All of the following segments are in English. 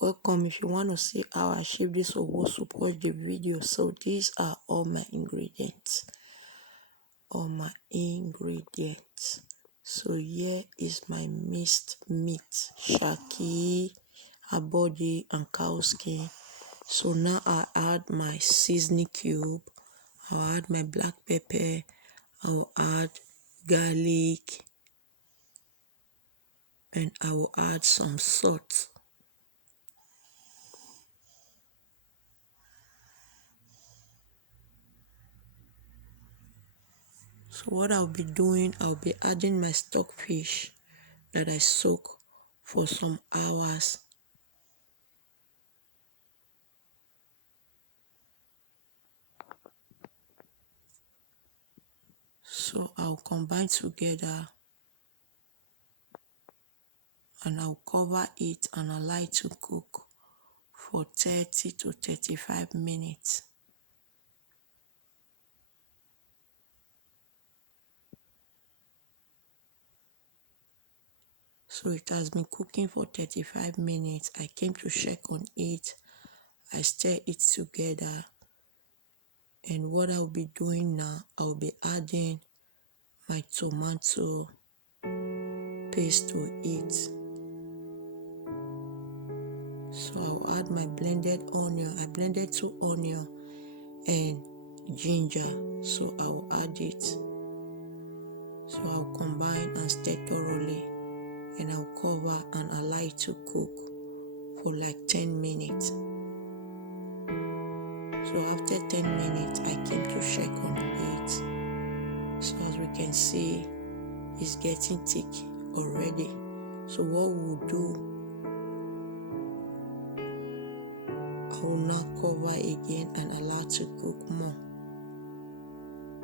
Welcome. If you want to see how I shape this owosoup, watch the video. So these are all my ingredients. So here is my minced meat, sharki, abordi, and cow skin. So now I add my seasoning cube. I'll add my black pepper. I'll add garlic, and I will add some salt. So what I'll be doing, I'll be adding my stockfish that I soak for some hours. So I'll combine together and I'll cover it and allow it to cook for 30 to 35 minutes. So it has been cooking for 35 minutes. I came to check on it. I stir it together. And what I'll be doing now, I'll be adding my tomato paste to it. So I'll add my blended onion. I blended 2 onions and ginger. So I'll add it. So I'll combine and stir thoroughly. And I'll cover and allow it to cook for like 10 minutes. So after 10 minutes, I came to check on it. So as we can see, it's getting thick already. So what we'll do, I will now cover again and allow it to cook more.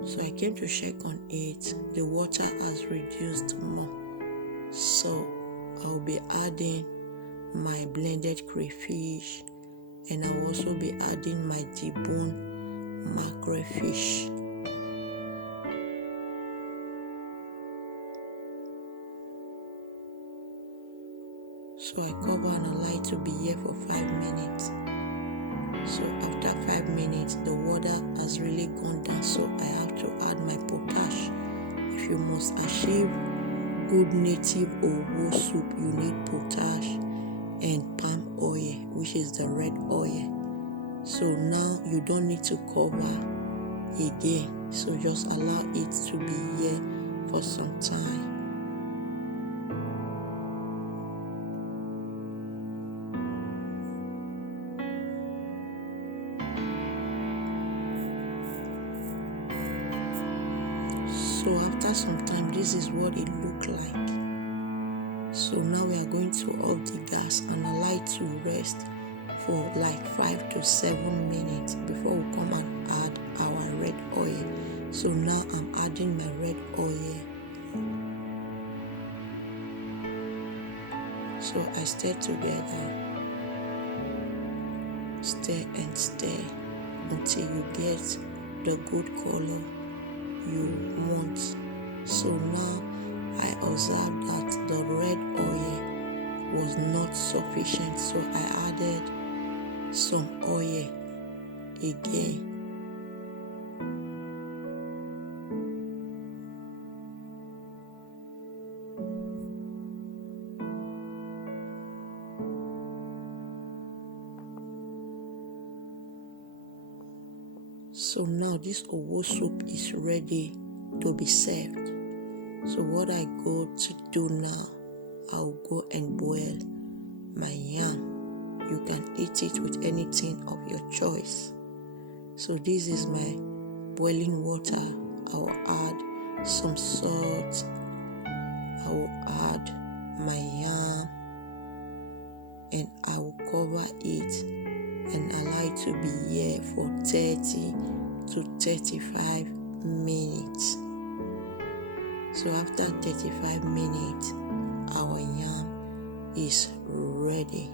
So I came to check on it. The water has reduced more. So I'll be adding my blended crayfish, and I'll also be adding my deboned mackerel fish. So I cover and allow it to be here for 5 minutes. So after 5 minutes, the water has really gone down, so I have to add my potash. If you must achieve good native owosoup, you need potash and palm oil, which is the red oil. So now you don't need to cover again, so just allow it to be here for some time. So after some time, this is what it looked like. So now we are going to off the gas and allow it to rest for like 5 to 7 minutes before we come and add our red oil. So now I'm adding my red oil. So I stir together, stir and stir until you get the good color you want. So now I observed that the red oil was not sufficient, so I added some oil again. So now this owosoup is ready to be served. So what I go to do now, I'll go and boil my yam. You can eat it with anything of your choice. So this is my boiling water. I'll add some salt. I will add my yam, and I will cover it and allow it to be here for 30 to 35 minutes. So after 35 minutes, our yam is ready.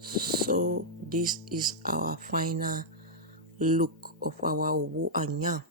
So this is our final look of our owo and yam.